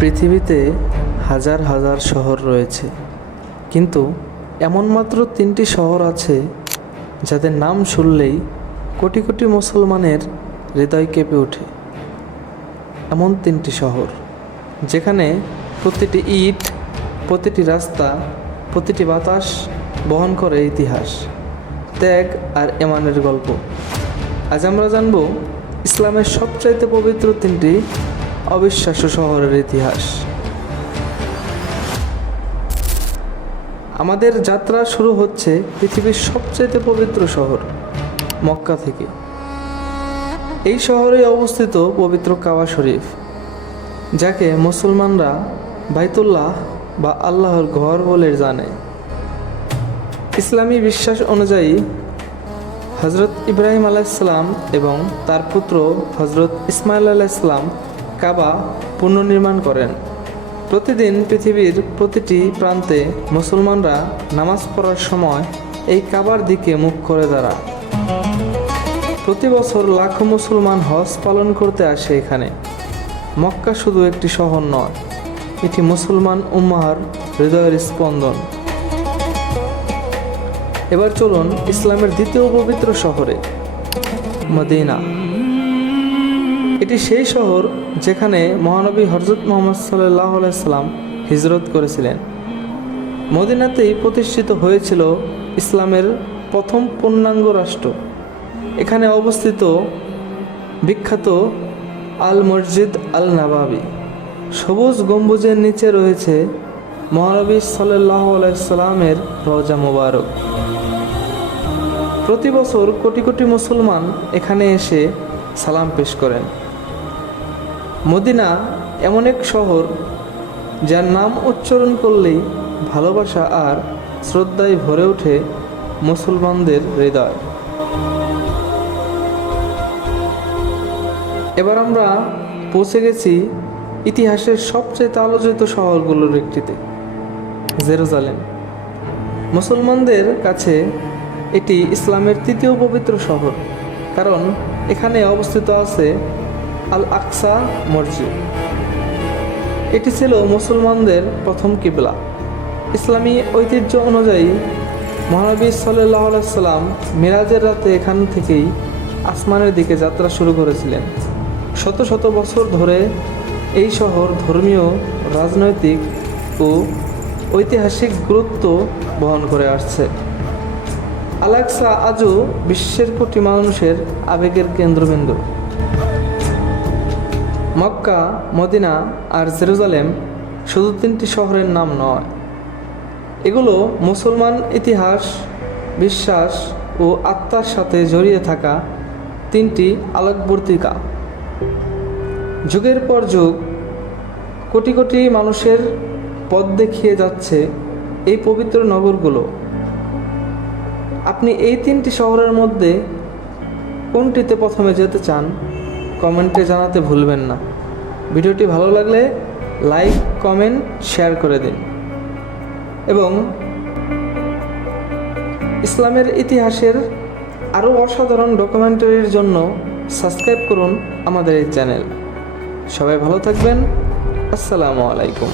পৃথিবীতে হাজার হাজার শহর রয়েছে, কিন্তু এমন মাত্র 3টি শহর আছে যাদের নাম শুনলেই কোটি কোটি মুসলমানের হৃদয় কেঁপে ওঠে। এমন 3টি শহর যেখানে প্রতিটি ইট, প্রতিটি রাস্তা, প্রতিটি বাতাস বহন করে ইতিহাস, ত্যাগ আর ঈমানের গল্প। আজ আমরা জানব ইসলামের সবচাইতে পবিত্র 3টি অবিশ্বাস্য শহরের ইতিহাস। আমাদের যাত্রা শুরু হচ্ছে পৃথিবীর সবচাইতে পবিত্র শহর মক্কা থেকে। এই শহরে অবস্থিত পবিত্র কাবা শরীফ, যাকে মুসলমানরা বাইতুল্লাহ বা আল্লাহর ঘর বলে জানে। ইসলামী বিশ্বাস অনুযায়ী হজরত ইব্রাহিম আলাইহিসসালাম এবং তার পুত্র হজরত ইসমাইল আলাইহিসসালাম কাবা পুনর্নির্মাণ করেন। প্রতিদিন পৃথিবীর প্রতিটি প্রান্তে মুসলমানরা নামাজ পড়ার সময় এই কাবার দিকে মুখ করে দাঁড়ায়। প্রতি বছর লাখো মুসলমান হজ পালন করতে আসে এখানে। মক্কা শুধু একটি শহর নয়, এটি মুসলমান উম্মাহর হৃদয়ের স্পন্দন। এবার চলুন ইসলামের দ্বিতীয় পবিত্র শহরে, মদিনা। এটি সেই শহর যেখানে মহানবী হযরত মুহাম্মদ সাল্লাল্লাহু আলাইহি সাল্লাম হিজরত করেছিলেন। মদিনাতেই প্রতিষ্ঠিত হয়েছিল ইসলামের প্রথম পূর্ণাঙ্গ রাষ্ট্র। এখানে অবস্থিত বিখ্যাত আল মসজিদ আল নববী, সবুজ গম্বুজের নিচে রয়েছে মহানবী সাল্লাল্লাহু আলাইহি সাল্লামের রওজা মুবারক। প্রতি বছর কোটি কোটি মুসলমান এখানে এসে সালাম পেশ করেন। মদিনা এমন এক শহর যার নাম উচ্চারণ করলেই ভালোবাসা আর শ্রদ্ধায় ভরে ওঠে মুসলমানদের হৃদয়। এবার আমরা পৌঁছে গেছি ইতিহাসের সবচেয়ে আলোচিত শহরগুলোর একটিতে, জেরুজালেম। মুসলমানদের কাছে এটি ইসলামের তৃতীয় পবিত্র শহর, কারণ এখানে অবস্থিত আছে আল আকসা মসজিদ। এটি ছিল মুসলমানদের প্রথম কিবলা। ইসলামী ঐতিহ্য অনুযায়ী মহানবী সাল্লাল্লাহু আলাইহি সাল্লাম মিরাজের রাতে এখান থেকেই আসমানের দিকে যাত্রা শুরু করেছিলেন। শত শত বছর ধরে এই শহর ধর্মীয়, রাজনৈতিক ও ঐতিহাসিক গুরুত্ব বহন করে আসছে। আল আকসা আজও বিশ্বের কোটি মানুষের আবেগের কেন্দ্রবিন্দু। মক্কা, মদিনা আর জেরুজালেম শুধু 3টি শহরের নাম নয়, এগুলো মুসলমান ইতিহাস, বিশ্বাস ও আত্মার সাথে জড়িয়ে থাকা 3টি আলোকবর্তিকা। যুগের পর যুগ কোটি কোটি মানুষের পথ দেখিয়ে যাচ্ছে এই পবিত্র নগরগুলো। আপনি এই 3টি শহরের মধ্যে কোনটিতে প্রথমে যেতে চান কমেন্টে জানাতে ভুলবেন না। ভিডিওটি ভালো লাগলে লাইক, কমেন্ট, শেয়ার করে দিন এবং ইসলামের ইতিহাসের আরও অসাধারণ ডকুমেন্টারির জন্য সাবস্ক্রাইব করুন আমাদের এই চ্যানেল। সবাই ভালো থাকবেন। আসসালামু আলাইকুম।